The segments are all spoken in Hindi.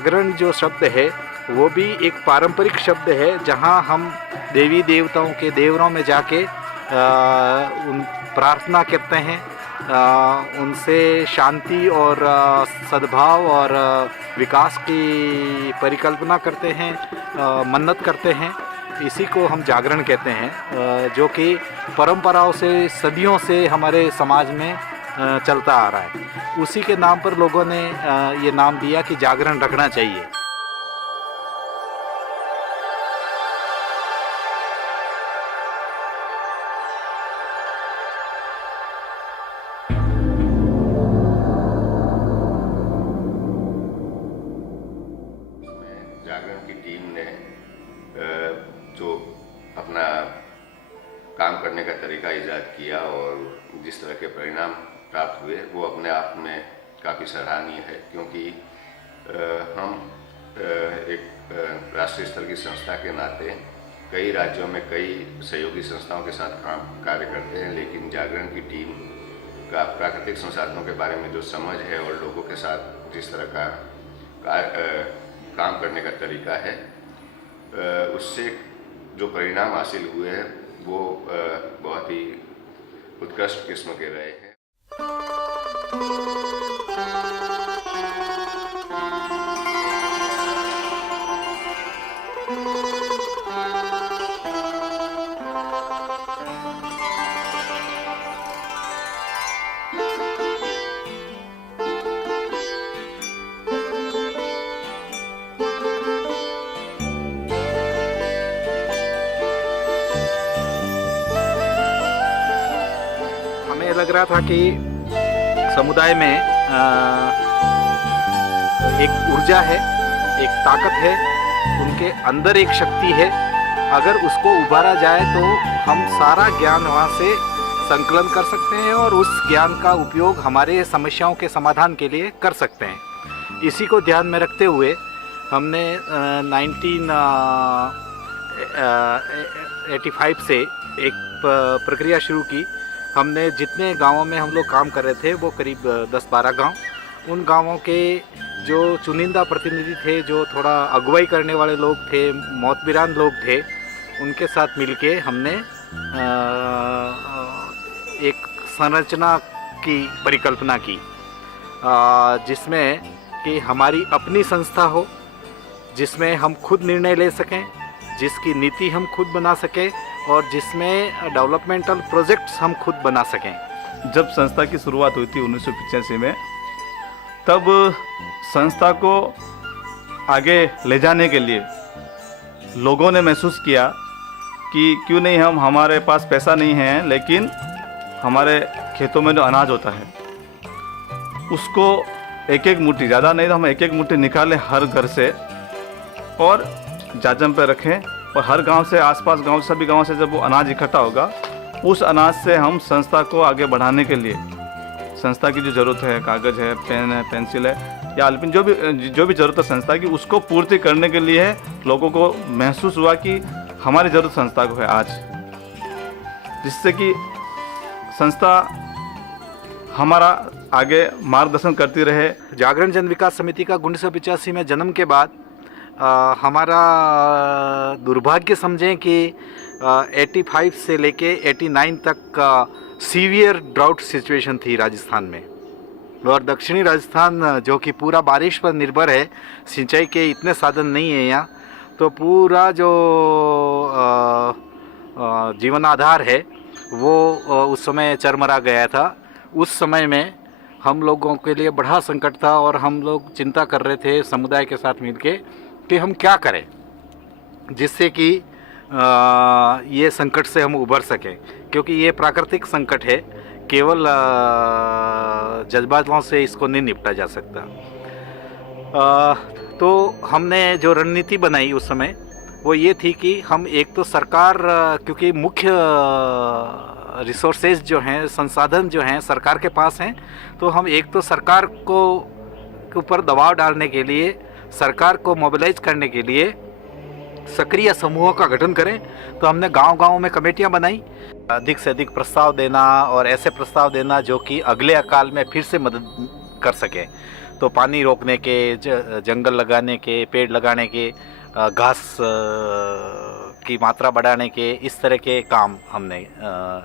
जागरण जो शब्द है वो भी एक पारंपरिक शब्द है, जहाँ हम देवी देवताओं के देवरों में जाके उन प्रार्थना करते हैं, उनसे शांति और सद्भाव और विकास की परिकल्पना करते हैं, मन्नत करते हैं। इसी को हम जागरण कहते हैं, जो कि परंपराओं से सदियों से हमारे समाज में चलता आ रहा है। उसी के नाम पर लोगों ने ये नाम दिया कि जागरण रखना चाहिए। जागरण की टीम ने जो अपना काम करने का तरीका ईजाद किया और जिस तरह के परिणाम प्राप्त हुए वो अपने आप में काफ़ी सराहनीय है, क्योंकि हम एक राष्ट्रीय स्तर की संस्था के नाते कई राज्यों में कई सहयोगी संस्थाओं के साथ कार्य करते हैं, लेकिन जागरण की टीम का प्राकृतिक संसाधनों के बारे में जो समझ है और लोगों के साथ जिस तरह का काम करने का तरीका है, उससे जो परिणाम हासिल हुए हैं वो बहुत ही उत्कृष्ट किस्म के रहे हैं। लग रहा था कि समुदाय में एक ऊर्जा है, एक ताकत है, उनके अंदर एक शक्ति है। अगर उसको उभारा जाए तो हम सारा ज्ञान वहाँ से संकलन कर सकते हैं और उस ज्ञान का उपयोग हमारे समस्याओं के समाधान के लिए कर सकते हैं। इसी को ध्यान में रखते हुए हमने 1985 से एक प्रक्रिया शुरू की। हमने जितने गांवों में हम लोग काम कर रहे थे वो करीब 10-12 गांव, उन गांवों के जो चुनिंदा प्रतिनिधि थे, जो थोड़ा अगुवाई करने वाले लोग थे, मोतबिरान लोग थे, उनके साथ मिलके हमने एक संरचना की परिकल्पना की, जिसमें कि हमारी अपनी संस्था हो, जिसमें हम खुद निर्णय ले सकें, जिसकी नीति हम खुद बना सकें और जिसमें डेवलपमेंटल प्रोजेक्ट्स हम खुद बना सकें। जब संस्था की शुरुआत हुई थी 1985 में, तब संस्था को आगे ले जाने के लिए लोगों ने महसूस किया कि क्यों नहीं हमारे पास पैसा नहीं है, लेकिन हमारे खेतों में जो अनाज होता है उसको एक एक मुट्ठी, ज़्यादा नहीं तो हम एक एक मुट्ठी निकालें हर घर से और जाजम पे रखें, और हर गांव से, आसपास गांव, सभी गांव से जब वो अनाज इकट्ठा होगा, उस अनाज से हम संस्था को आगे बढ़ाने के लिए, संस्था की जो ज़रूरत है, कागज़ है, पेन है, पेंसिल है या अल्पिन, जो भी ज़रूरत है संस्था की, उसको पूर्ति करने के लिए लोगों को महसूस हुआ कि हमारी ज़रूरत संस्था को है आज, जिससे कि संस्था हमारा आगे मार्गदर्शन करती रहे। जागरण जन विकास समिति का 1985 में जन्म के बाद हमारा दुर्भाग्य समझें कि 85 से लेके 89 तक का सीवियर ड्राउट सिचुएशन थी राजस्थान में, और दक्षिणी राजस्थान जो कि पूरा बारिश पर निर्भर है, सिंचाई के इतने साधन नहीं है यहाँ, तो पूरा जो जीवन आधार है वो उस समय चरमरा गया था। उस समय में हम लोगों के लिए बड़ा संकट था और हम लोग चिंता कर रहे थे समुदाय के साथ मिलके कि हम क्या करें जिससे कि ये संकट से हम उभर सकें, क्योंकि ये प्राकृतिक संकट है, केवल जज्बातों से इसको नहीं निपटा जा सकता। तो हमने जो रणनीति बनाई उस समय वो ये थी कि हम एक तो सरकार, क्योंकि मुख्य रिसोर्सेज जो हैं, संसाधन जो हैं सरकार के पास हैं, तो हम एक तो सरकार को के ऊपर दबाव डालने के लिए, सरकार को मोबिलाइज करने के लिए सक्रिय समूहों का गठन करें। तो हमने गांव-गांव में कमेटियां बनाई, अधिक से अधिक प्रस्ताव देना और ऐसे प्रस्ताव देना जो कि अगले अकाल में फिर से मदद कर सके। तो पानी रोकने के, जंगल लगाने के, पेड़ लगाने के, घास की मात्रा बढ़ाने के, इस तरह के काम हमने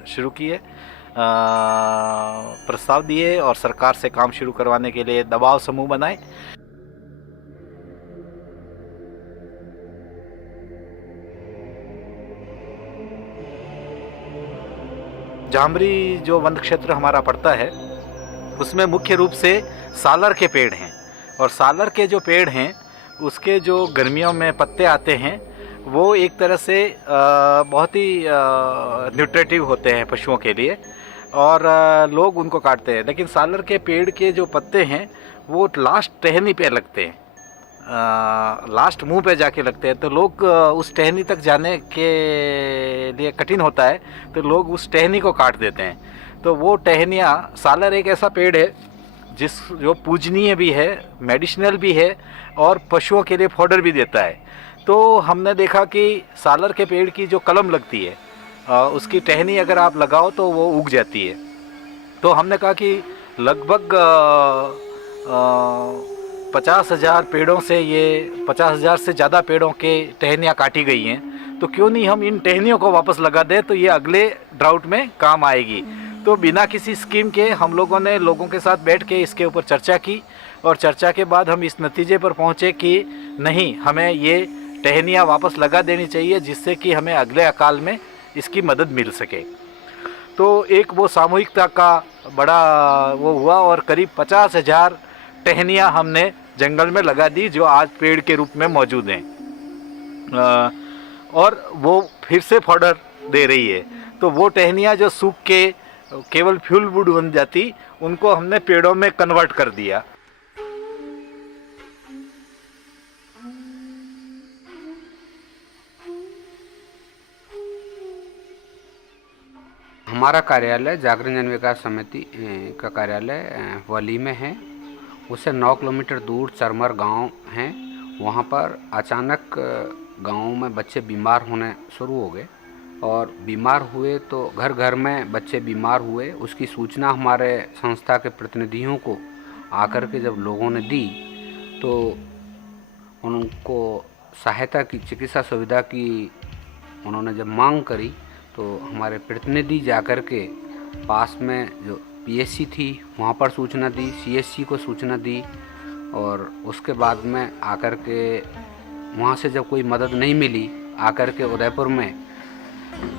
शुरू किए, प्रस्ताव दिए और सरकार से काम शुरू करवाने के लिए दबाव समूह बनाए। जामरी जो वन क्षेत्र हमारा पड़ता है उसमें मुख्य रूप से सालर के पेड़ हैं, और सालर के जो पेड़ हैं उसके जो गर्मियों में पत्ते आते हैं वो एक तरह से बहुत ही न्यूट्रिटिव होते हैं पशुओं के लिए, और लोग उनको काटते हैं। लेकिन सालर के पेड़ के जो पत्ते हैं वो लास्ट टहनी पे लगते हैं, लास्ट मुंह पे जाके लगते हैं, तो लोग उस टहनी तक जाने के लिए कठिन होता है, तो लोग उस टहनी को काट देते हैं। तो वो टहनियाँ, सालर एक ऐसा पेड़ है जो पूजनीय भी है, मेडिसिनल भी है और पशुओं के लिए फॉडर भी देता है। तो हमने देखा कि सालर के पेड़ की जो कलम लगती है उसकी टहनी अगर आप लगाओ तो वो उग जाती है। तो हमने कहा कि लगभग 50,000 पेड़ों से, ये 50,000 से ज़्यादा पेड़ों के टहनियाँ काटी गई हैं, तो क्यों नहीं हम इन टहनियों को वापस लगा दें, तो ये अगले ड्राउट में काम आएगी। तो बिना किसी स्कीम के हम लोगों ने लोगों के साथ बैठ के इसके ऊपर चर्चा की, और चर्चा के बाद हम इस नतीजे पर पहुँचे कि नहीं, हमें ये टहनियाँ वापस लगा देनी चाहिए, जिससे कि हमें अगले अकाल में इसकी मदद मिल सके। तो एक वो सामूहिकता का बड़ा वो हुआ, और करीब 50,000 टहनियाँ हमने जंगल में लगा दी, जो आज पेड़ के रूप में मौजूद हैं, और वो फिर से फॉडर दे रही है। तो वो टहनियाँ जो सूख के केवल फ्यूल वुड बन जाती, उनको हमने पेड़ों में कन्वर्ट कर दिया। हमारा कार्यालय जागरण जन विकास समिति का कार्यालय वली में है। उससे 9 किलोमीटर दूर चरमर गांव है। वहां पर अचानक गांव में बच्चे बीमार होने शुरू हो गए, और बीमार हुए तो घर घर में बच्चे बीमार हुए। उसकी सूचना हमारे संस्था के प्रतिनिधियों को आकर के जब लोगों ने दी, तो उनको सहायता की, चिकित्सा सुविधा की उन्होंने जब मांग करी, तो हमारे प्रतिनिधि जाकर के पास में जो पीएचसी थी वहाँ पर सूचना दी, सीएचसी को सूचना दी, और उसके बाद में आकर के वहाँ से जब कोई मदद नहीं मिली, आकर के उदयपुर में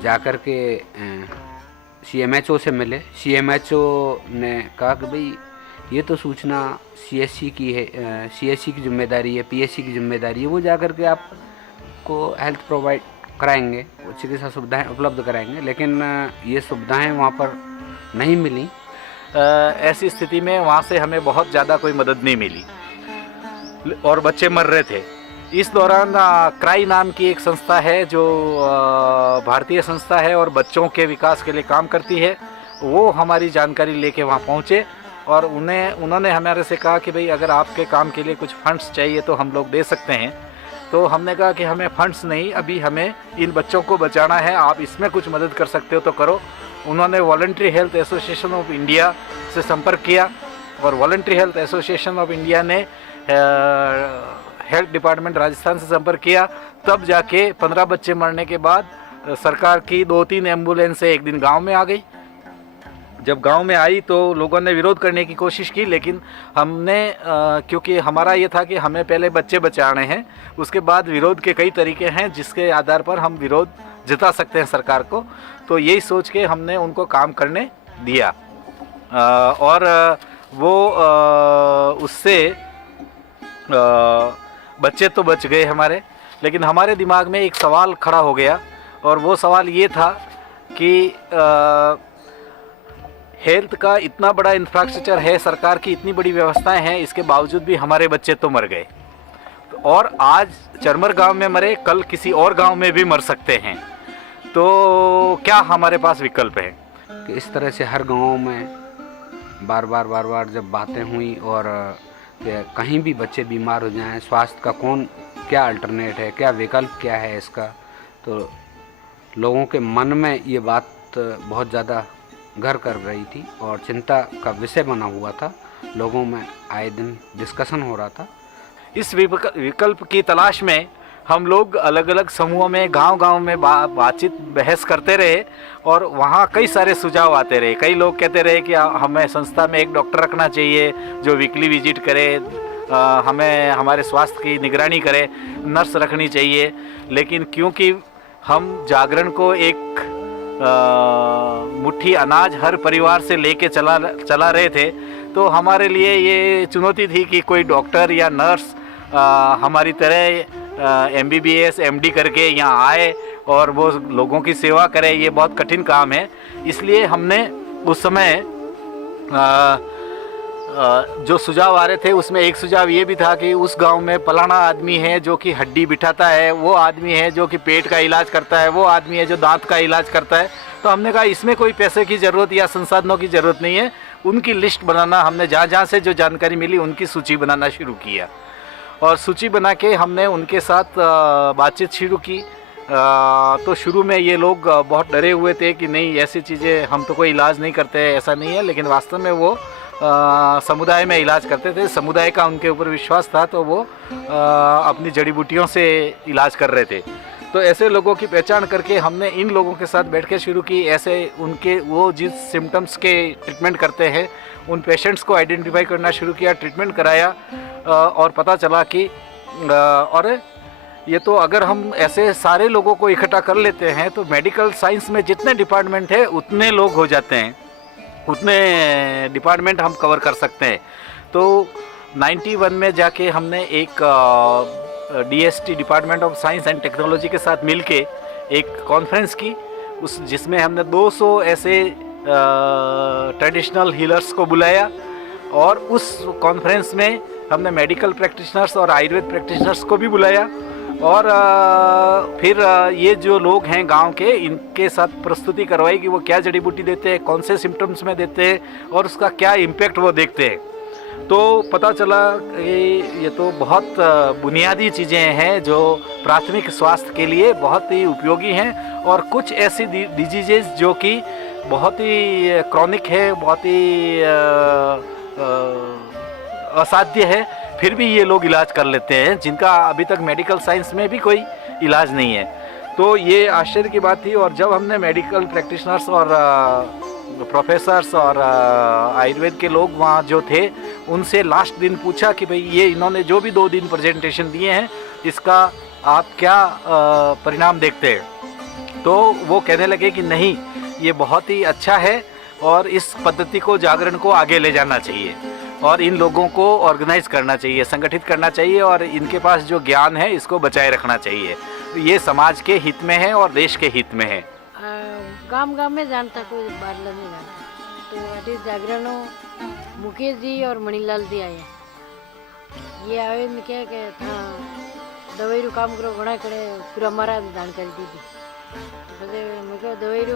जाकर के सीएमएचओ से मिले। सीएमएचओ ने कहा कि भाई ये तो सूचना सीएचसी की है, सीएचसी की जिम्मेदारी है, पीएचसी की जिम्मेदारी है, वो जाकर के आपको हेल्थ प्रोवाइड कराएंगे, चिकित्सा सुविधाएं उपलब्ध कराएंगे। लेकिन ये सुविधाएं वहाँ पर नहीं मिली। ऐसी स्थिति में वहाँ से हमें बहुत ज़्यादा कोई मदद नहीं मिली, और बच्चे मर रहे थे। इस दौरान क्राई नाम की एक संस्था है, जो भारतीय संस्था है और बच्चों के विकास के लिए काम करती है, वो हमारी जानकारी लेके वहाँ पहुँचे, और उन्होंने हमारे से कहा कि भाई अगर आपके काम के लिए कुछ फंड्स चाहिए तो हम लोग दे सकते हैं। तो हमने कहा कि हमें फंड्स नहीं, अभी हमें इन बच्चों को बचाना है, आप इसमें कुछ मदद कर सकते हो तो करो। उन्होंने voluntary health association of India से संपर्क किया, और voluntary health association of India ने हेल्थ डिपार्टमेंट राजस्थान से संपर्क किया। तब जाके 15 बच्चे मरने के बाद सरकार की 2-3 एम्बुलेंस एक दिन गांव में आ गई। जब गांव में आई तो लोगों ने विरोध करने की कोशिश की, लेकिन हमने क्योंकि हमारा ये था कि हमें पहले बच्चे बचाने हैं, उसके बाद विरोध के कई तरीके हैं जिसके आधार पर हम विरोध जता सकते हैं सरकार को, तो यही सोच के हमने उनको काम करने दिया। और वो उससे बच्चे तो बच गए हमारे, लेकिन हमारे दिमाग में एक सवाल खड़ा हो गया, और वो सवाल ये था कि हेल्थ का इतना बड़ा इंफ्रास्ट्रक्चर है, सरकार की इतनी बड़ी व्यवस्थाएं हैं, इसके बावजूद भी हमारे बच्चे तो मर गए, और आज चरमर गांव में मरे, कल किसी और गांव में भी मर सकते हैं। तो क्या हमारे पास विकल्प है? कि इस तरह से हर गांव में बार बार जब बातें हुई, और कि कहीं भी बच्चे बीमार हो जाएं, स्वास्थ्य का क्या अल्टरनेट है, क्या विकल्प क्या है इसका, तो लोगों के मन में ये बात बहुत ज़्यादा घर कर रही थी और चिंता का विषय बना हुआ था। लोगों में आए दिन डिस्कशन हो रहा था। इस विकल्प की तलाश में हम लोग अलग अलग समूहों में गांव-गांव में बातचीत बहस करते रहे और वहाँ कई सारे सुझाव आते रहे। कई लोग कहते रहे कि हमें संस्था में एक डॉक्टर रखना चाहिए जो वीकली विजिट करे, हमें हमारे स्वास्थ्य की निगरानी करे, नर्स रखनी चाहिए। लेकिन क्योंकि हम जागरण को एक मुट्ठी अनाज हर परिवार से लेके चला रहे थे, तो हमारे लिए ये चुनौती थी कि कोई डॉक्टर या नर्स हमारी तरह MBBS MD करके यहाँ आए और वो लोगों की सेवा करे। ये बहुत कठिन काम है। इसलिए हमने उस समय जो सुझाव आ रहे थे उसमें एक सुझाव ये भी था कि उस गांव में फलाना आदमी है जो कि हड्डी बिठाता है, वो आदमी है जो कि पेट का इलाज करता है, वो आदमी है जो दांत का इलाज करता है। तो हमने कहा इसमें कोई पैसे की ज़रूरत या संसाधनों की ज़रूरत नहीं है। उनकी लिस्ट बनाना, हमने जहाँ से जो जानकारी मिली उनकी सूची बनाना शुरू किया और सूची बना के हमने उनके साथ बातचीत शुरू की। तो शुरू में ये लोग बहुत डरे हुए थे कि नहीं ऐसी चीज़ें, हम तो कोई इलाज नहीं करते, ऐसा नहीं है। लेकिन वास्तव में वो समुदाय में इलाज करते थे, समुदाय का उनके ऊपर विश्वास था, तो वो अपनी जड़ी बूटियों से इलाज कर रहे थे। तो ऐसे लोगों की पहचान करके हमने इन लोगों के साथ बैठ के शुरू की। ऐसे उनके वो जिस सिम्टम्स के ट्रीटमेंट करते हैं उन पेशेंट्स को आइडेंटिफाई करना शुरू किया, ट्रीटमेंट कराया और पता चला कि और ये तो अगर हम ऐसे सारे लोगों को इकट्ठा कर लेते हैं तो मेडिकल साइंस में जितने डिपार्टमेंट है उतने लोग हो जाते हैं, उतने डिपार्टमेंट हम कवर कर सकते हैं। तो 91 में जाके हमने एक DST department of science and technology के साथ मिलके एक कॉन्फ्रेंस की, उस जिसमें हमने 200 ऐसे ट्रेडिशनल हीलर्स को बुलाया और उस कॉन्फ्रेंस में हमने मेडिकल प्रैक्टिशनर्स और आयुर्वेद प्रैक्टिशनर्स को भी बुलाया और फिर ये जो लोग हैं गांव के, इनके साथ प्रस्तुति करवाई कि वो क्या जड़ी बूटी देते हैं, कौन से सिम्टम्स में देते हैं और उसका क्या इम्पैक्ट वो देखते हैं। तो पता चला कि ये तो बहुत बुनियादी चीज़ें हैं जो प्राथमिक स्वास्थ्य के लिए बहुत ही उपयोगी हैं और कुछ ऐसी डिजीजेज जो कि बहुत ही क्रॉनिक है, बहुत ही असाध्य है, फिर भी ये लोग इलाज कर लेते हैं जिनका अभी तक मेडिकल साइंस में भी कोई इलाज नहीं है। तो ये आश्चर्य की बात थी। और जब हमने मेडिकल प्रैक्टिशनर्स और प्रोफेसर्स और आयुर्वेद के लोग वहाँ जो थे उनसे लास्ट दिन पूछा कि भाई ये इन्होंने जो भी 2 दिन प्रेजेंटेशन दिए हैं इसका आप क्या परिणाम देखते हैं। तो वो कहने लगे कि नहीं, ये बहुत ही अच्छा है और इस पद्धति को, जागरण को आगे ले जाना चाहिए और इन लोगों को ऑर्गेनाइज करना चाहिए, संगठित करना चाहिए और इनके पास जो ज्ञान है इसको बचाए रखना चाहिए। ये समाज के हित में है और देश के हित में है। गांव में जानता कोई बात नहीं जानता। तो अभी जागरण मुकेश जी और मणिलाल जी आए, ये आवे में क्या था दवाई रू काम करो घना करे पूरा मारा जानकारी दी थी। मैं क्या दवाई रू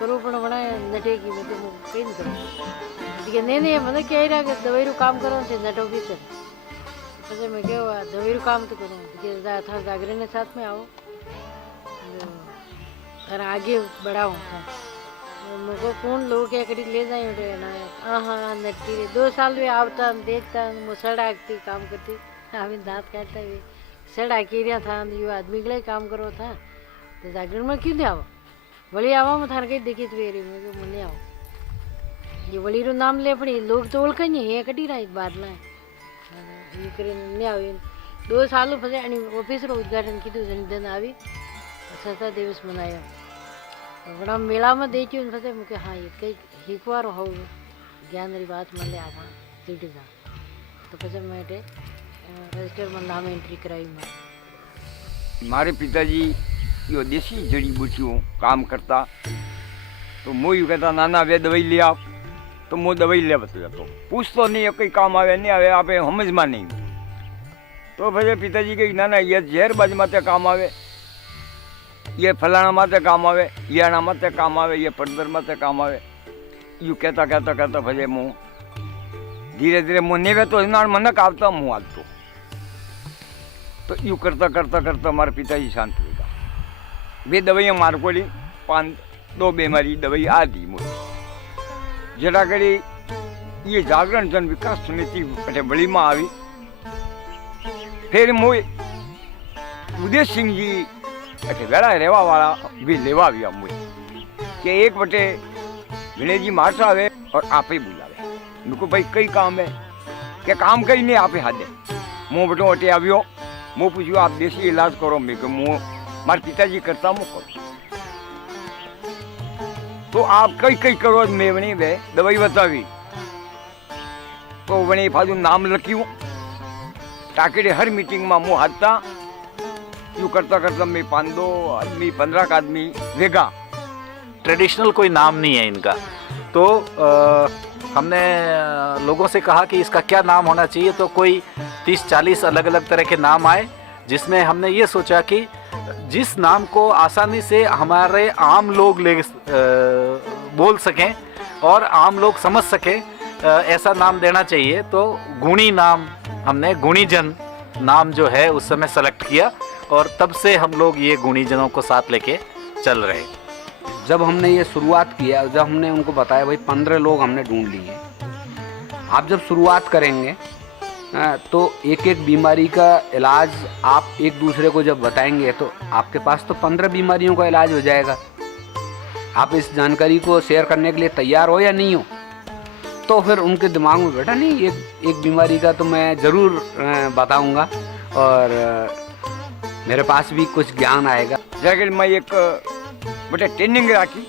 करो पण घना नटेगी, मैं तो कहीं नहीं करूँ। नहीं मतलब क्या रहा कि दवाई रू काम करो से नटो भी सर। પછી મેં કહ્યું દવાઈ કામ તો કરું કે था जागरण साथ में आओ और आगे बढ़ाओ। मुझको कौन लोग क्या करी ले जाए हाँ नटती रही 2 साल भी आवता देखता सड़ आगती काम करती अभी दांत काटता भी सड़ आकी रहा था यो आदमी के लिए काम करो था तो जागरण में क्यों नहीं आओ वली आवा मैं थार कहीं देखी थी मेरे मैं मन आओ ये वली रो नाम ले पड़ी लोग तो ओळख नहीं है कटी रहा बात ना ये करे नहीं आवे 2 साल फसे आणि ऑफिस रो उद्घाटन कीधु जन आवी स्वच्छता दिवस मनायो बड़ा मेला में देखी फसे मुझे हाँ ये कई हिकवार हो ज्ञान री बात मले आवा सीटी जा तो फसे मैं रजिस्टर में नाम एंट्री कराई मैं मारे पिताजी यो देसी जड़ी बूटियों काम करता तो मु यू कहता नाना वे दवाई ले आओ तो मु दवाई ले बतो पूछतो नहीं कई काम आवे नहीं आवे आप समझ में नहीं तो फिर पिताजी के नाना ये जहर बाज माते काम आवे ये फलाना माते काम आवे ये आना माते काम आवे ये पड़दर माते काम आवे यू कहता कहता कहता फिर मु धीरे धीरे मु नेवे तो मनक आता मु आतो तो यू करता करता करता हमारे पिताजी शांत हो गया। वे दवाइयाँ मार को ली 5-2 बीमारी दवाई आधी मोटी जरा करी ये जागरण जन विकास समिति अटे बड़ी में आई। फिर मोए उदय सिंह जी अटे वेड़ा रहवा वाला भी लेवा आया मोए कि एक बटे विनय जी मार्च आवे और आप ही बुलावे। मेरे को भाई कई काम है क्या काम कई नहीं आप ही हाथ दे। मुँह बटो अटे आवियो मुँह पूछियो आप देसी इलाज करो। मैं को मुँह मारे पिताजी करता मुँह करो तो आप कई कई करो। मैं बनी वे दवाई बतावी तो बने फाजू नाम लख्यू ताकि हर मीटिंग में मुँह हाथता यूँ करता करता मैं 5 आदमी 15 आदमी वेगा। ट्रेडिशनल कोई नाम नहीं है इनका। तो हमने लोगों से कहा कि इसका क्या नाम होना चाहिए, तो कोई 30-40 अलग अलग तरह के नाम आए, जिसमें हमने ये सोचा कि जिस नाम को आसानी से हमारे आम लोग बोल सकें और आम लोग समझ सकें, ऐसा नाम देना चाहिए। तो गुणी नाम हमने गुणीजन नाम जो है उस समय सेलेक्ट किया और तब से हम लोग ये गुणीजनों को साथ लेके चल रहे। जब हमने ये शुरुआत किया, जब हमने उनको बताया भाई 15 लोग हमने ढूंढ लिए, आप जब शुरुआत करेंगे तो एक एक बीमारी का इलाज आप एक दूसरे को जब बताएंगे तो आपके पास तो 15 बीमारियों का इलाज हो जाएगा। आप इस जानकारी को शेयर करने के लिए तैयार हो या नहीं हो? तो फिर उनके दिमाग में बैठा नहीं, एक बीमारी का तो मैं ज़रूर बताऊंगा और मेरे पास भी कुछ ज्ञान आएगा। जैसे मैं एक बटे ट्रेनिंग राखी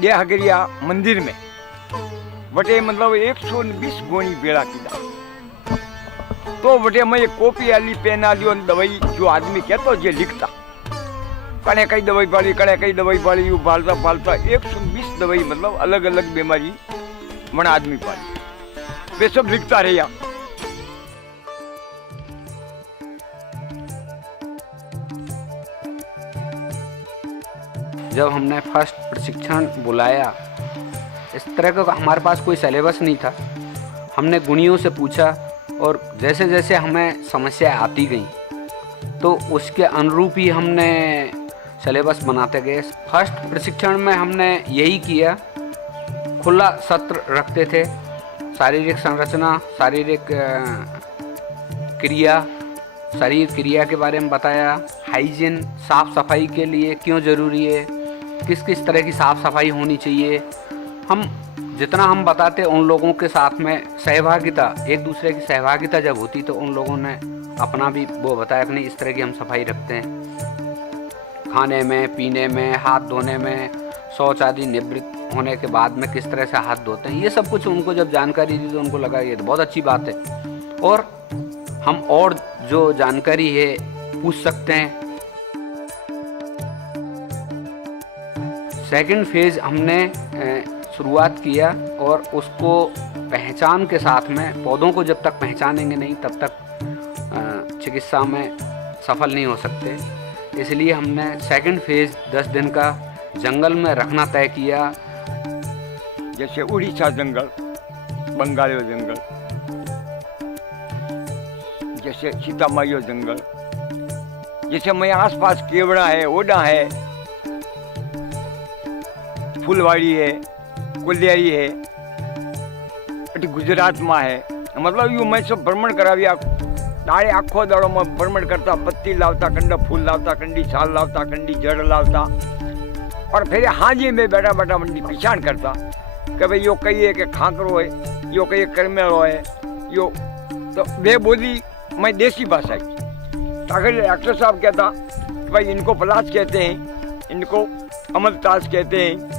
ये हगरिया मंदिर में बटे मतलब 120 गोणी बेड़ा की तो बटे मैं एक कॉपी आली पेन आली और दवाई जो आदमी कहता जो लिखता कने कई दवाई पाली कने कई दवाई पाली यू पालता पालता 120 दवाई मतलब अलग अलग बीमारी मन आदमी पाली वे सब लिखता रहा। जब हमने फर्स्ट प्रशिक्षण बुलाया, इस तरह का हमारे पास कोई सिलेबस नहीं था। हमने गुणियों से पूछा और जैसे जैसे हमें समस्या आती गई तो उसके अनुरूप ही हमने सिलेबस बनाते गए। फर्स्ट प्रशिक्षण में हमने यही किया, खुला सत्र रखते थे, शारीरिक संरचना, शारीरिक क्रिया, शरीर क्रिया के बारे में बताया, हाइजीन साफ़ सफाई के लिए क्यों ज़रूरी है, किस किस तरह की साफ़ सफाई होनी चाहिए। हम जितना हम बताते उन लोगों के साथ में सहभागिता, एक दूसरे की सहभागिता जब होती तो उन लोगों ने अपना भी वो बताया कि नहीं इस तरह की हम सफाई रखते हैं, खाने में, पीने में, हाथ धोने में, शौच आदि निवृत्त होने के बाद में किस तरह से हाथ धोते हैं। ये सब कुछ उनको जब जानकारी दी तो उनको लगा ये तो बहुत अच्छी बात है और हम और जो जानकारी है पूछ सकते हैं। सेकंड फेज़ हमने शुरुआत किया और उसको पहचान के साथ में, पौधों को जब तक पहचानेंगे नहीं तब तक चिकित्सा में सफल नहीं हो सकते। इसलिए हमने सेकंड फेज़ 10 दिन का जंगल में रखना तय किया। जैसे उड़ीसा जंगल, बंगालियो जंगल, जैसे सीतामाइयो जंगल, जैसे मैं आसपास केवड़ा है, ओडा है, फुलवाड़ी है, कुलियारी है, गुजरात में है। मतलब यू मैं सब भ्रमण कराव्या, दाड़े आखो दाड़ो में भ्रमण करता, पत्ती लावता, कंडा फूल लावता, कंडी छाल लावता, कंडी जड़ लावता और फिर हाजी में बैठा बैठा मंडी पहचान करता कि भाई यो कहिए कि खांकरो है, यो कहिए करमेलो है, यो तो वे बोली मैं देसी भाषा की। अगर डॉक्टर साहब कहता भाई इनको पलाश कहते हैं, इनको अमलताज कहते हैं,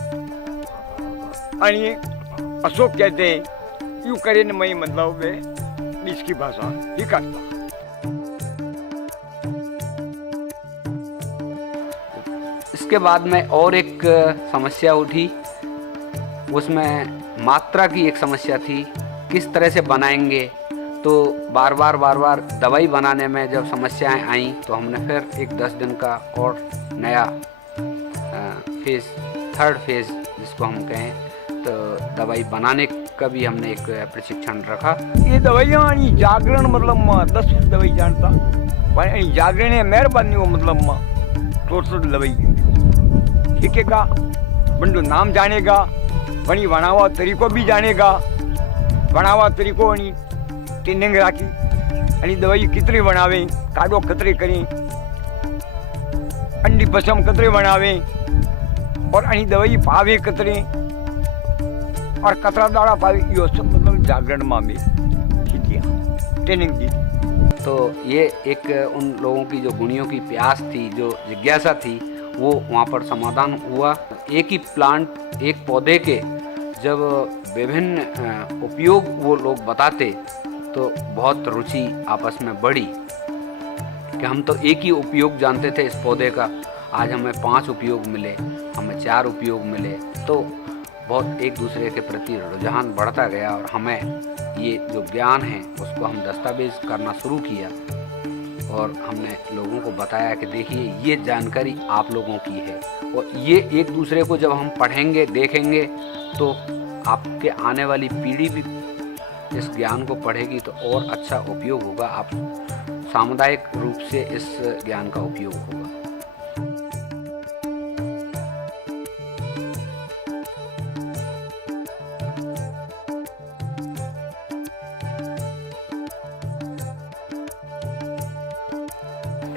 अशोक कहते हैं, यूँ करे न मैं मतलब वे इसकी भाषा ही करता। इसके बाद में और एक समस्या उठी, उसमें मात्रा की एक समस्या थी, किस तरह से बनाएंगे। तो बार बार दवाई बनाने में जब समस्याएं आई तो हमने फिर एक 10 दिन का और नया फेज़, थर्ड फेज़ जिसको हम कहें, तो दवाई बनाने का भी हमने एक प्रशिक्षण रखा। ये दवाइयाँ जागरण मतलब 10 दवाई जानता, जागरण है मेहरबानी हो मतलब टोटल दवाई ठीक है का बंदो नाम जानेगा, वणी वणावा तरीको भी जानेगा, वणावा तरीको वणी ट्रेनिंग राखी आणि दवाई कितरी बनावे, काढो कतरी करी, अंडी पसम कतरे बनावे और आणि दवाई पावे कतरे और कतरा दाड़ा पावे, यो सब मतलब जागरण में भी ट्रेनिंग दी। तो ये एक उन लोगों की जो गुणियों की प्यास थी, जो जिज्ञासा थी, वो वहाँ पर समाधान हुआ। एक ही प्लांट, एक पौधे के जब विभिन्न उपयोग वो लोग बताते तो बहुत रुचि आपस में बढ़ी कि हम तो एक ही उपयोग जानते थे इस पौधे का, आज हमें 5 उपयोग मिले, हमें 4 उपयोग मिले, तो बहुत एक दूसरे के प्रति रुझान बढ़ता गया और हमें ये जो ज्ञान है उसको हम दस्तावेज करना शुरू किया और हमने लोगों को बताया कि देखिए ये जानकारी आप लोगों की है और ये एक दूसरे को जब हम पढ़ेंगे, देखेंगे तो आपके आने वाली पीढ़ी भी इस ज्ञान को पढ़ेगी तो और अच्छा उपयोग होगा, आप सामुदायिक रूप से इस ज्ञान का उपयोग होगा।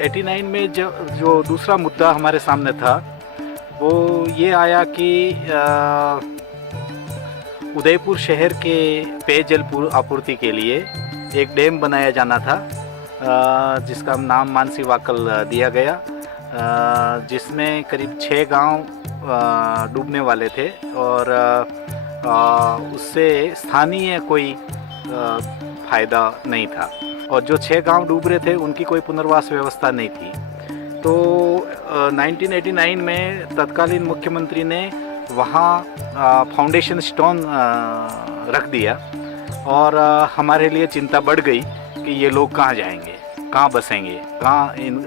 '89 में जो दूसरा मुद्दा हमारे सामने था वो ये आया कि उदयपुर शहर के पेयजल आपूर्ति के लिए एक डैम बनाया जाना था, जिसका नाम मानसी वाकल दिया गया, जिसमें करीब 6 गांव डूबने वाले थे और उससे स्थानीय कोई फ़ायदा नहीं था और जो 6 गांव डूब रहे थे उनकी कोई पुनर्वास व्यवस्था नहीं थी। तो 1989 में तत्कालीन मुख्यमंत्री ने वहाँ फाउंडेशन स्टोन रख दिया और हमारे लिए चिंता बढ़ गई कि ये लोग कहाँ जाएंगे, कहाँ बसेंगे, कहाँ इन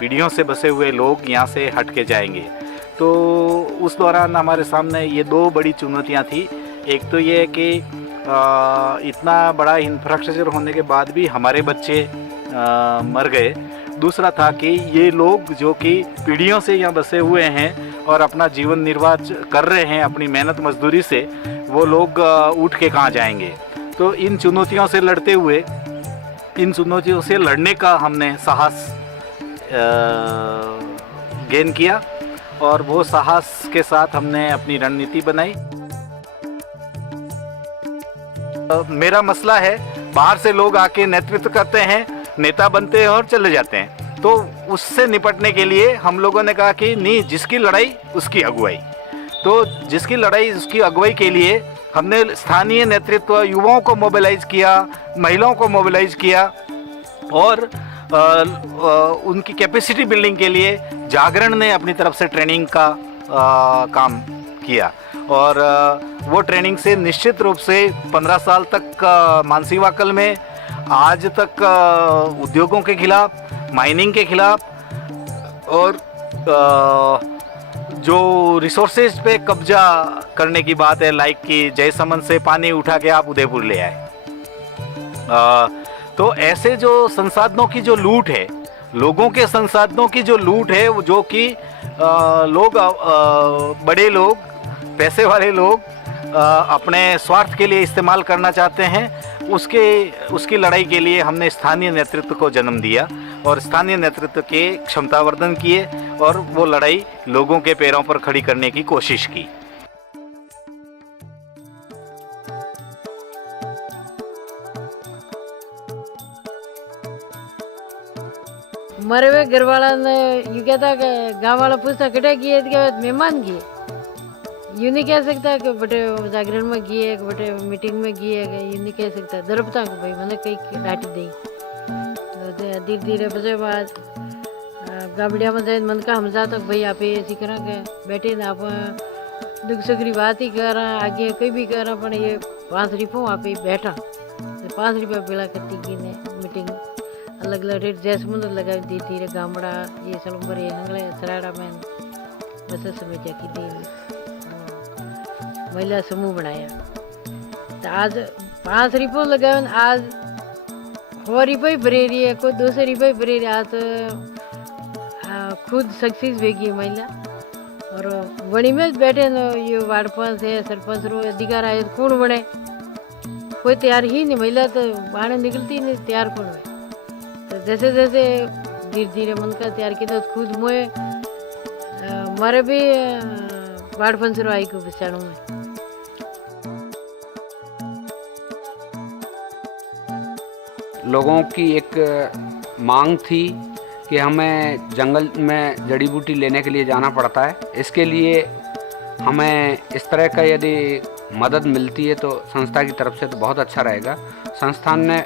पीढ़ियों से बसे हुए लोग यहाँ से हट के जाएंगे। तो उस दौरान हमारे सामने ये 2 बड़ी चुनौतियाँ थी। एक तो ये कि इतना बड़ा इंफ्रास्ट्रक्चर होने के बाद भी हमारे बच्चे मर गए। दूसरा था कि ये लोग जो कि पीढ़ियों से यहाँ बसे हुए हैं और अपना जीवन निर्वाह कर रहे हैं अपनी मेहनत मजदूरी से, वो लोग उठ के कहाँ जाएंगे। तो इन चुनौतियों से लड़ते हुए, इन चुनौतियों से लड़ने का हमने साहस गेन किया और वो साहस के साथ हमने अपनी रणनीति बनाई। मेरा मसला है, बाहर से लोग आके नेतृत्व करते हैं, नेता बनते हैं और चले जाते हैं, तो उससे निपटने के लिए हम लोगों ने कहा कि नहीं, जिसकी लड़ाई उसकी अगुवाई। तो जिसकी लड़ाई उसकी अगुवाई के लिए हमने स्थानीय नेतृत्व, युवाओं को मोबिलाइज किया, महिलाओं को मोबिलाइज किया और उनकी कैपेसिटी बिल्डिंग के लिए जागरण ने अपनी तरफ से ट्रेनिंग का काम किया और वो ट्रेनिंग से निश्चित रूप से 15 साल तक मानसी वाकल में आज तक उद्योगों के खिलाफ, माइनिंग के खिलाफ और जो रिसोर्सेज पे कब्जा करने की बात है, लाइक कि जयसमंद से पानी उठा के आप उदयपुर ले आए, तो ऐसे जो संसाधनों की जो लूट है, लोगों के संसाधनों की जो लूट है, वो जो कि लोग बड़े लोग, पैसे वाले लोग अपने स्वार्थ के लिए इस्तेमाल करना चाहते हैं, उसकी लड़ाई के लिए हमने स्थानीय नेतृत्व को जन्म दिया और स्थानीय नेतृत्व के क्षमतावर्धन किए और वो लड़ाई लोगों के पैरों पर खड़ी करने की कोशिश की। मरे हुए घर वाला ने यू कहता कि गाँव वाला पूछता कटे किए, मेहमान किए, यूँ नहीं कह सकता कि बटे जागरण में किए, बटे मीटिंग में किए, यूँ नहीं कह सकता। दरपता को भाई मैंने कई डांटी दी, तो धीरे धीरे बचे बाद गाबड़िया में जाए मन का हम जाता भाई आप ऐसी करा के बैठे ना, आप दुख सुख की बात ही कर रहा, आगे कोई भी कर रहा, पर ये 5 रुपये आप बैठा, 5 रुपया बेला करती की ने मीटिंग अलग अलग रेट जैसमंद लगा दी थी, गामड़ा ये सलूबर ये हंगला सराड़ा में बस समय जाकी दी, महिला समूह बनाया। तो आज 5 रुपये लगा, आज 100 रुपये भरे रही है, कोई 200 रुपये भरे रही, आज खुद सक्सेस होगी महिला और वणी में बैठे न ये वार्ड पंच है सरपंच रो अधिकार आए कौन बने, कोई तैयार ही नहीं, महिला तो बाहर निकलती नहीं, तैयार कौन है। तो जैसे जैसे धीरे धीरे मन का तैयार किया तो खुद मोए मारे भी वार्ड पंच रो आई को बचाणो में। लोगों की एक मांग थी कि हमें जंगल में जड़ी बूटी लेने के लिए जाना पड़ता है, इसके लिए हमें इस तरह का यदि मदद मिलती है तो संस्था की तरफ से तो बहुत अच्छा रहेगा। संस्थान ने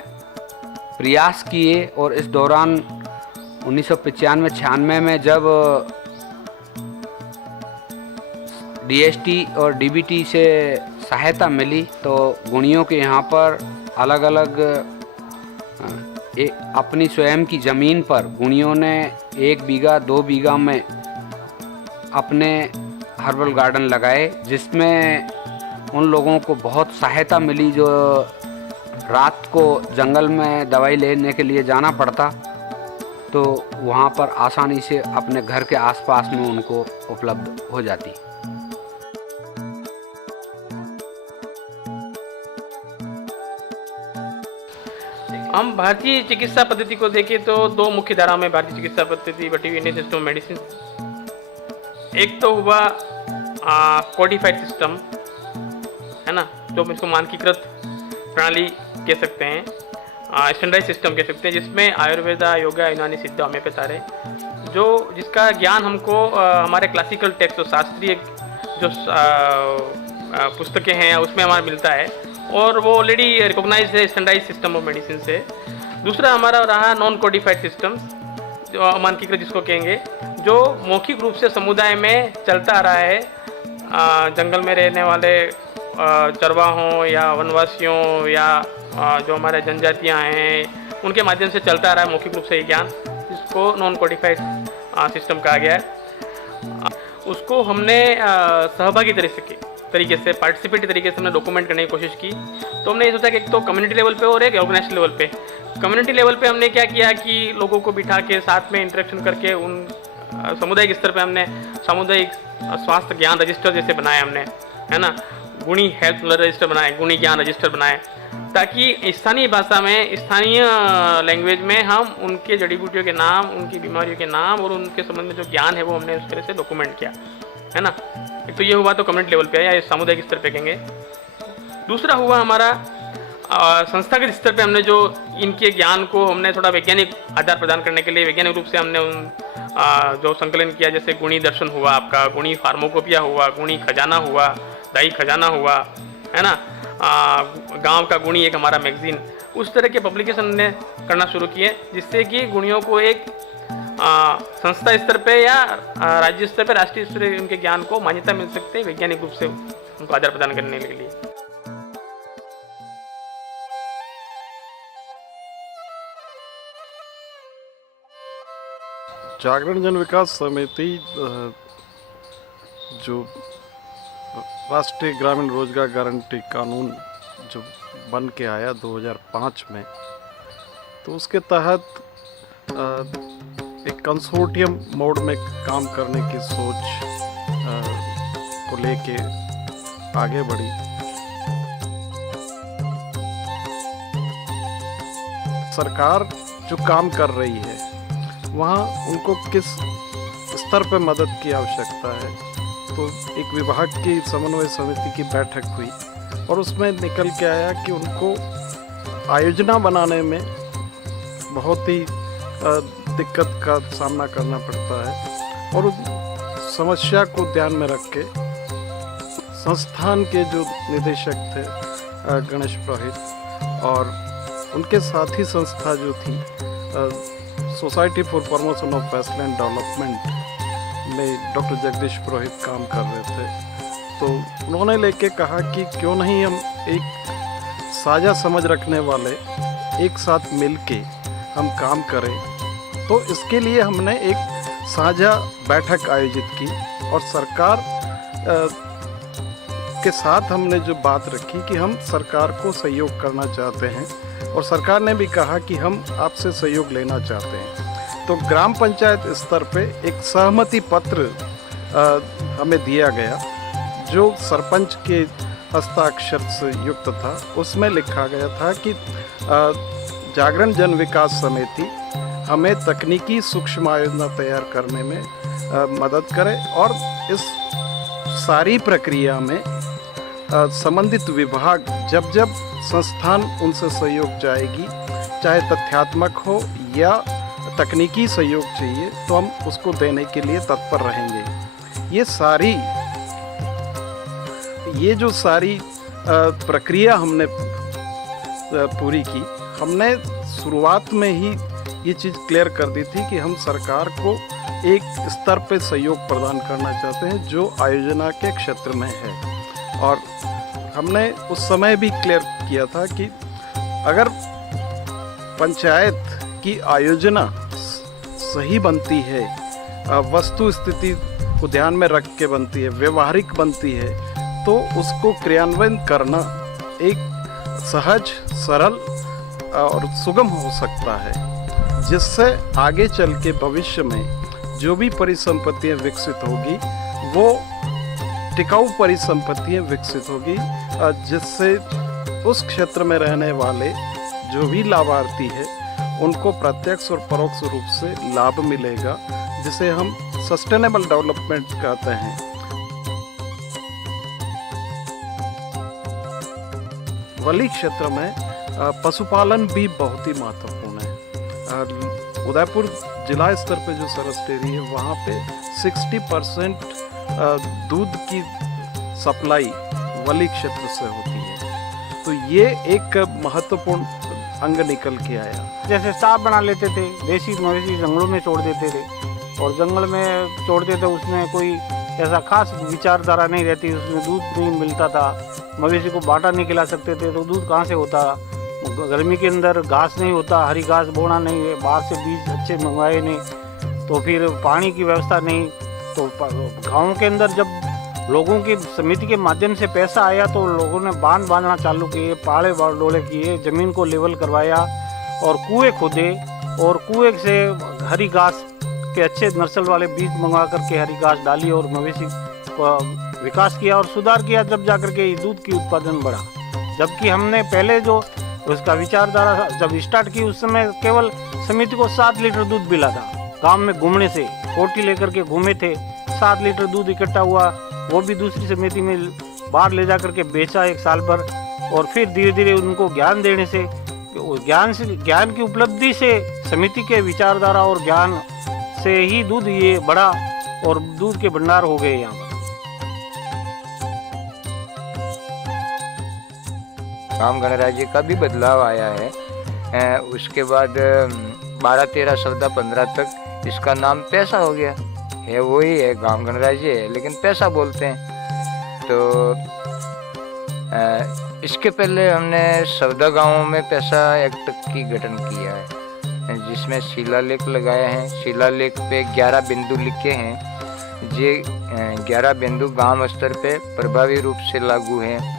प्रयास किए और इस दौरान 1995-96 में जब डीएसटी और डीबीटी से सहायता मिली तो गुणियों के यहाँ पर अलग अलग अपनी स्वयं की ज़मीन पर गुणियों ने 1 बीघा 2 बीघा में अपने हर्बल गार्डन लगाए, जिसमें उन लोगों को बहुत सहायता मिली जो रात को जंगल में दवाई लेने के लिए जाना पड़ता, तो वहाँ पर आसानी से अपने घर के आसपास में उनको उपलब्ध हो जाती। हम भारतीय चिकित्सा पद्धति को देखें तो 2 मुख्य धाराओं में भारतीय चिकित्सा पद्धति बटी हुई, इंडियन सिस्टम ऑफ मेडिसिन। एक तो हुआ कोडिफाइड सिस्टम, है ना, जो हम इसको मानकीकृत प्रणाली कह सकते हैं, स्टैंडर्डाइज सिस्टम कह सकते हैं, जिसमें आयुर्वेदा, योगा, यूनानी, सिद्ध, होम्योपैथ आ रहे, जो जिसका ज्ञान हमको हमारे क्लासिकल टेक्स्ट, शास्त्रीय जो पुस्तकें हैं उसमें हमारा मिलता है, और वो ऑलरेडी रिकॉग्नाइज है स्टैंडर्डाइज सिस्टम ऑफ मेडिसिन से। दूसरा हमारा रहा नॉन कोडिफाइड सिस्टम्स, जो मानकीकृत जिसको कहेंगे, जो मौखिक रूप से समुदाय में चलता आ रहा है, जंगल में रहने वाले चरवाहों या वनवासियों या जो हमारे जनजातियां हैं उनके माध्यम से चलता आ रहा है मौखिक रूप से ये ज्ञान, जिसको नॉन कोडिफाइड सिस्टम कहा गया है। उसको हमने सहभागी तरीके से पार्टिसिपेटिव तरीके से हमने डॉक्यूमेंट करने की कोशिश की। तो हमने ये सोचा कि एक तो कम्युनिटी लेवल पे और एक ऑर्गेनाइजेशन लेवल पे। कम्युनिटी लेवल पे हमने क्या किया कि लोगों को बिठा के साथ में इंटरेक्शन करके उन सामुदायिक स्तर पे हमने सामुदायिक स्वास्थ्य ज्ञान रजिस्टर जैसे बनाए हमने, है ना, गुणी हेल्थ रजिस्टर बनाए, गुणी ज्ञान रजिस्टर बनाए, ताकि स्थानीय भाषा में, स्थानीय लैंग्वेज में हम उनके जड़ी बूटियों के नाम, उनकी बीमारियों के नाम और उनके संबंध में जो ज्ञान है वो हमने उस तरह से डॉक्यूमेंट किया, है ना। एक तो ये हुआ तो कम्युनिटी लेवल पे या सामुदायिक स्तर पे कहेंगे। दूसरा हुआ हमारा संस्थागत स्तर पे हमने जो इनके ज्ञान को हमने थोड़ा वैज्ञानिक आधार प्रदान करने के लिए वैज्ञानिक रूप से हमने उन जो संकलन किया, जैसे गुणी दर्शन हुआ आपका, गुणी फार्माकोपिया हुआ, गुणी खजाना हुआ, दाई खजाना हुआ, है ना, गांव का गुणी एक हमारा मैगजीन, उस तरह के पब्लिकेशन हमने करना शुरू किए, जिससे कि गुणियों को एक संस्था स्तर पे या राज्य स्तर पे, राष्ट्रीय स्तर पे उनके ज्ञान को मान्यता मिल सकते है वैज्ञानिक रूप से उनको आधार प्रदान करने के लिए। जागरण जन विकास समिति जो राष्ट्रीय ग्रामीण रोजगार गारंटी कानून जो बन के आया 2005 में, तो उसके तहत एक कंसोर्टियम मोड में काम करने की सोच को लेके आगे बढ़ी। सरकार जो काम कर रही है वहाँ उनको किस स्तर पर मदद की आवश्यकता है, तो एक विभाग की समन्वय समिति की बैठक हुई और उसमें निकल के आया कि उनको आयोजना बनाने में बहुत ही दिक्कत का सामना करना पड़ता है, और उस समस्या को ध्यान में रख के संस्थान के जो निदेशक थे गणेश पुरोहित और उनके साथी संस्था जो थी society for promotion of wasteland development में डॉक्टर जगदीश पुरोहित काम कर रहे थे, तो उन्होंने लेके कहा कि क्यों नहीं हम एक साझा समझ रखने वाले एक साथ मिलके हम काम करें। तो इसके लिए हमने एक साझा बैठक आयोजित की और सरकार के साथ हमने जो बात रखी कि हम सरकार को सहयोग करना चाहते हैं और सरकार ने भी कहा कि हम आपसे सहयोग लेना चाहते हैं। तो ग्राम पंचायत स्तर पे एक सहमति पत्र हमें दिया गया जो सरपंच के हस्ताक्षर से युक्त था, उसमें लिखा गया था कि जागरण जन विकास समिति हमें तकनीकी सूक्ष्म योजना तैयार करने में मदद करे और इस सारी प्रक्रिया में संबंधित विभाग जब जब संस्थान उनसे सहयोग चाहेगी, चाहे तथ्यात्मक हो या तकनीकी सहयोग चाहिए, तो हम उसको देने के लिए तत्पर रहेंगे। ये जो सारी प्रक्रिया हमने पूरी की, हमने शुरुआत में ही ये चीज़ क्लियर कर दी थी कि हम सरकार को एक स्तर पे सहयोग प्रदान करना चाहते हैं जो आयोजना के क्षेत्र में है। और हमने उस समय भी क्लियर किया था कि अगर पंचायत की आयोजना सही बनती है, वस्तु स्थिति को ध्यान में रख के बनती है, व्यवहारिक बनती है, तो उसको क्रियान्वयन करना एक सहज, सरल और सुगम हो सकता है, जिससे आगे चल के भविष्य में जो भी परिसंपत्तियाँ विकसित होगी वो टिकाऊ परिसंपत्तियाँ विकसित होगी, जिससे उस क्षेत्र में रहने वाले जो भी लाभार्थी है उनको प्रत्यक्ष और परोक्ष रूप से लाभ मिलेगा, जिसे हम सस्टेनेबल डेवलपमेंट कहते हैं। वली क्षेत्र में पशुपालन भी बहुत ही महत्वपूर्ण है। उदयपुर जिला स्तर पे जो सरस डेयरी है वहाँ पे 60% दूध की सप्लाई वली क्षेत्र से होती है, तो ये एक महत्वपूर्ण अंग निकल के आया। जैसे साफ बना लेते थे, देसी मवेशी जंगलों में छोड़ देते थे और जंगल में छोड़ते थे, उसमें कोई ऐसा खास विचारधारा नहीं रहती, उसमें दूध नहीं मिलता था, मवेशी को बाटा नहीं खिला सकते थे तो दूध कहाँ से होता। गर्मी के अंदर घास नहीं होता, हरी घास बोना नहीं है, बाहर से बीज अच्छे मंगवाए नहीं, तो फिर पानी की व्यवस्था नहीं। तो गाँव के अंदर जब लोगों की समिति के माध्यम से पैसा आया तो लोगों ने बांध बांधना चालू किए, पाड़े डोले किए, ज़मीन को लेवल करवाया और कुएँ खोदे और कुएँ से हरी घास के अच्छे नस्ल वाले बीज मंगवा करके हरी घास डाली और मवेशी का विकास किया और सुधार किया, जब जाकर के दूध की उत्पादन बढ़ा। जबकि हमने पहले जो उसका विचारधारा जब स्टार्ट की उस समय केवल समिति को 7 लीटर दूध मिला था। गांव में घूमने से कोटी लेकर के घूमे थे, 7 लीटर दूध इकट्ठा हुआ, वो भी दूसरी समिति में बाहर ले जा करके बेचा 1 साल भर, और फिर धीरे धीरे उनको ज्ञान देने से ज्ञान की उपलब्धि से समिति के विचारधारा और ज्ञान से ही दूध ये बढ़ा और दूध के भंडार हो गए यहाँ पर। गांव गणराज्य का भी बदलाव आया है। उसके बाद 12, 13, 14, 15 तक इसका नाम पैसा हो गया है, वही है गांव गणराज्य है, लेकिन पैसा बोलते हैं। तो इसके पहले हमने 14 गांवों में पैसा एक्ट की गठन किया है, जिसमें शिलालेख लगाए हैं। शिलालेख पे 11 बिंदु लिखे हैं। ये 11 बिंदु गांव स्तर पे प्रभावी रूप से लागू हैं।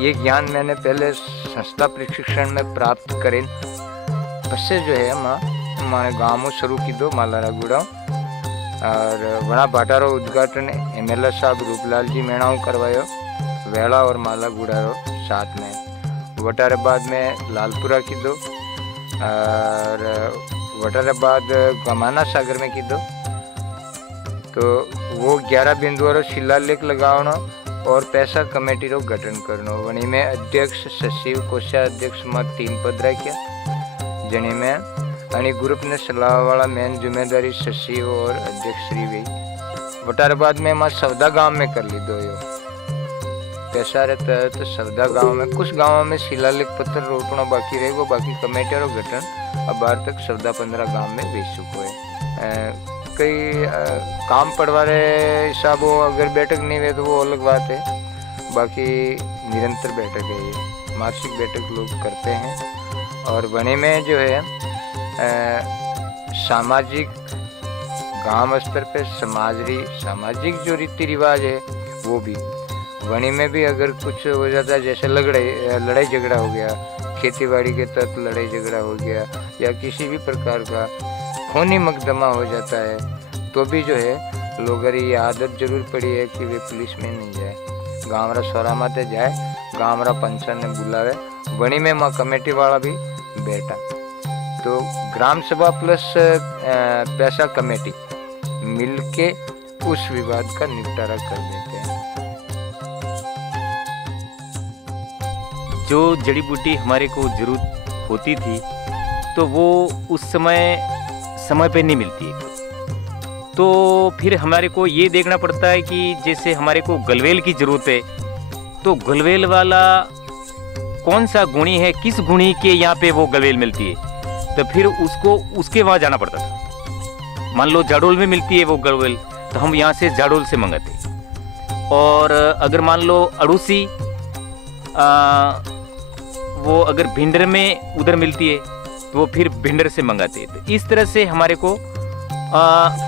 ये ज्ञान मैंने पहले संस्था प्रशिक्षण में प्राप्त करें, उससे जो है हमारे गाँव में शुरू की दो मालारा गुड़ाव और वहाँ बाटारो उद्घाटन MLA साहब रूपलाल जी मेणाऊ करवायो, वेला और माला गुड़ारो साथ में। वटाराबाद में लालपुरा की दो और वटाराबाद गमाना सागर में की दो। तो वो 11 बिंदुओं शिलालेख लगावनो और पैसा कमेटी रो गठन करनो। वनी में अध्यक्ष, सचिव, कोषाध्यक्ष में 3 पद रख्या, जनी में अनी ग्रुप ने सलाह वाला मेन जिम्मेदारी सचिव और अध्यक्ष श्री गई। वटाराबाद में मैं 14 गांव में कर ली दो यो पैसा रहता है, तो 14 गांव में कुछ गांवों में शिलालेख पत्र रोपना बाकी रहेगा, बाकी कमेटी रो गठन अब बार तक 14-15 गांव में भेज चुको है। कई काम पड़वारे हिसाब हो, अगर बैठक नहीं हुए तो वो अलग बात है, बाकी निरंतर बैठक है, ये मासिक बैठक लोग करते हैं। और वनी में जो है सामाजिक गांव स्तर पे सामाजिक जो रीति रिवाज है वो भी वनी में भी अगर कुछ हो जाता है, जैसे लड़ाई झगड़ा हो गया, खेतीबाड़ी के तहत लड़ाई झगड़ा हो गया या किसी भी प्रकार का खूनी मुकदमा हो जाता है, तो भी जो है लोगों की आदत जरूर पड़ी है कि वे पुलिस में नहीं जाए, गाँवरा सोरा माते जाए, गाँवरा पंचायत ने बुलावे, वणी में माँ कमेटी वाला भी बैठा। तो ग्राम सभा प्लस पैसा कमेटी मिलके उस विवाद का निपटारा कर देते हैं। जो जड़ी बूटी हमारे को जरूरत होती थी तो वो उस समय पे नहीं मिलती है, तो फिर हमारे को ये देखना पड़ता है कि जैसे हमारे को गलवेल की ज़रूरत है तो गलवेल वाला कौन सा गुणी है, किस गुणी के यहाँ पे वो गलवेल मिलती है, तो फिर उसको उसके वहाँ जाना पड़ता था। मान लो जाडोल में मिलती है वो गलवेल तो हम यहाँ से जाडोल से मंगाते, और अगर मान लो अड़ूसी वो अगर भिंडर में उधर मिलती है तो वो फिर भिंडर से मंगाते हैं। तो इस तरह से हमारे को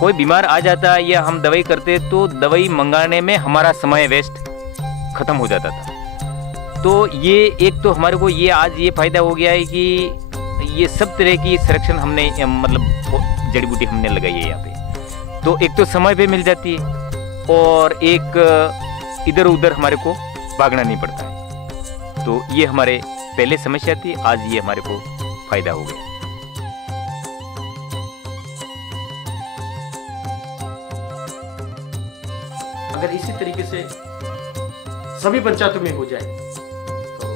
कोई बीमार आ जाता है या हम दवाई करते तो दवाई मंगाने में हमारा समय वेस्ट ख़त्म हो जाता था। तो ये एक तो हमारे को ये आज ये फ़ायदा हो गया है कि ये सब तरह की संरक्षण हमने मतलब जड़ी बूटी हमने लगाई है यहाँ पे, तो एक तो समय पे मिल जाती है और एक इधर उधर हमारे को भागना नहीं पड़ता है। तो ये हमारे पहले समस्या थी, आज ये हमारे को फायदा हो गया। अगर इसी तरीके से सभी पंचायतों में हो जाए तो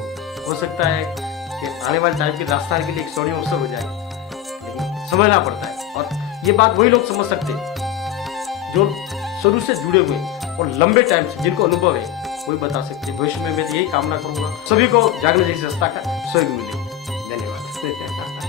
हो सकता है कि आने वाले टाइम के राजस्थान के लिए एक स्वर्णिम अवसर हो जाए, लेकिन समझना पड़ता है। और ये बात वही लोग समझ सकते हैं जो शुरू से जुड़े हुए और लंबे टाइम से जिनको अनुभव है, वही बता सकते हैं। भविष्य में मैं यही कामना करूंगा सभी को जागरण जैसी संस्था का सहयोग मिले। धन्यवाद।